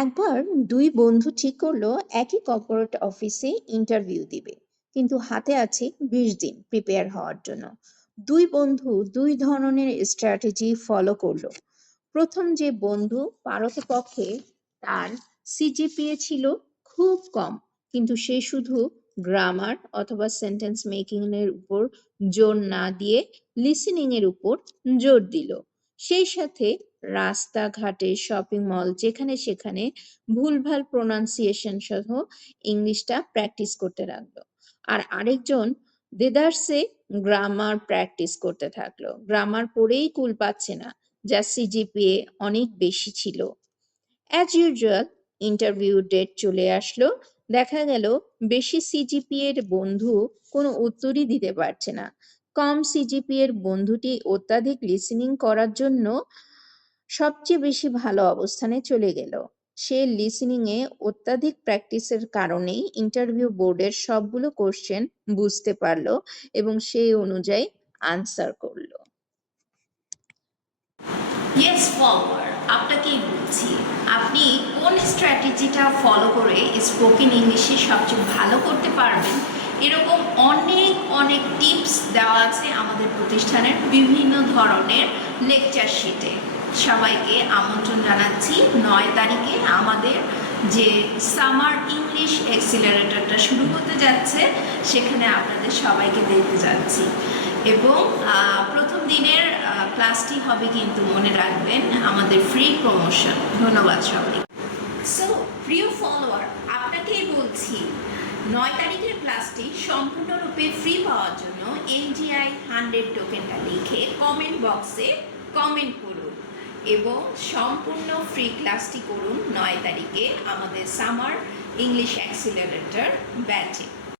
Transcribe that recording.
একবার দুই বন্ধু ঠিক করলো একই কর্পোরেট অফিসে ইন্টারভিউ দিবে, কিন্তু হাতে আছে 20 দিন প্রিপেয়ার হওয়ার জন্য। দুই বন্ধু দুই ধরনের স্ট্র্যাটেজি ফলো করলো। প্রথম যে বন্ধু পারতপক্ষে, তার সিজিপিএ ছিল খুব কম, কিন্তু সে শুধু গ্রামার অথবা সেন্টেন্স মেকিং এর উপর জোর না দিয়ে লিসেনিং এর উপর জোর দিল। সেই সাথে রাস্তাঘাটে, শপিং মল, যেখানে সেখানে ভুলভাল প্রোনাউন্সিয়েশন সহ ইংলিশটা প্র্যাকটিস করতে লাগলো। আর আরেকজন দেদারসে গ্রামার প্র্যাকটিস করতে থাকলো। গ্রামার পড়েই কুল পাচ্ছে না, যার সিজিপিএ অনেক বেশি ছিল। অ্যাজ ইউজুয়াল ইন্টারভিউ ডেট চলে আসলো। দেখা গেল বেশি সিজিপিএ এর বন্ধু কোনো উত্তরই দিতে পারছে না। কম সিজিপিএ এর বন্ধুটি অত্যাধিক লিসেনিং করার জন্য সবচেয়ে বেশি ভালো অবস্থানে চলে গেল। সে লিসেনিং এ অত্যাধিক প্র্যাকটিসের কারণেই ইন্টারভিউ বোর্ডের সবগুলো কোশ্চেন বুঝতে পারলো এবং সেই অনুযায়ী আনসার করলো। ইয়েস ফলোয়ার, আপনাকেই বলছি, আপনি কোন স্ট্র্যাটেজিটা ফলো করে স্পোকেন ইংলিশে সবচেয়ে ভালো করতে পারবেন, এরকম অনেক অনেক টিপস দেওয়া আছে আমাদের প্রতিষ্ঠানের বিভিন্ন ধরনের লেকচার শিটে। সবাইকে আমন্ত্রণ জানাচ্ছি 9 তারিখে আমাদের যে সামার ইংলিশ অ্যাক্সিলারেটরটা শুরু হতে যাচ্ছে, সেখানে আপনাদের সবাইকে দেখতে যাচ্ছি। এবং প্রথম দিনের ক্লাসটি হবে কিন্তু মনে রাখবেন আমাদের ফ্রি প্রমোশন। ধন্যবাদ সবাই। সো প্রিয় ফলোয়ার, আপনাকেই বলছি 9 তারিখের ক্লাসটি সম্পূর্ণরূপে ফ্রি পাওয়ার জন্য NGI 100 টোকেনটা লিখে কমেন্ট বক্সে কমেন্ট করুন এবং সম্পূর্ণ ফ্রি ক্লাসটি করুন 9 তারিখে আমাদের সামার ইংলিশ অ্যাক্সিলারেটর ব্যাচে।